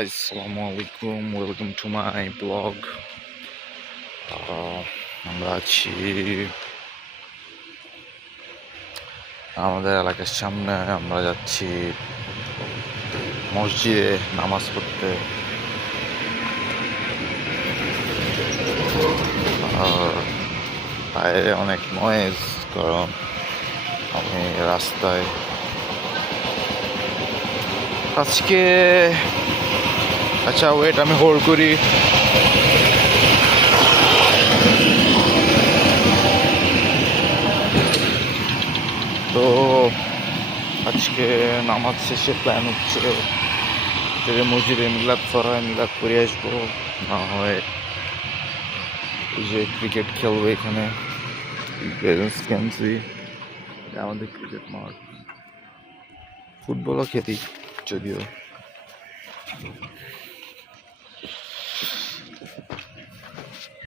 guys, assalamu alaikum, welcome to my blog. আমরা আছি আমাদের এলাকার সামনে। আমরা যাচ্ছি মসজিদে নামাজ পড়তে। আর বাইরে অনেক নয়েজ, কারণ আমি রাস্তায় আজকে। আচ্ছা ওয়েট, আমি হোল্ড করি। তো আজকে নামাজ শেষে প্ল্যান হচ্ছে যে মসজিদে মিলাদ পড়ায়, মিলাদ করে আসবো। না হয় ওই যে ক্রিকেট খেলবো এখানে, আমাদের ক্রিকেট মাঠ। ফুটবলও খেলি যদিও।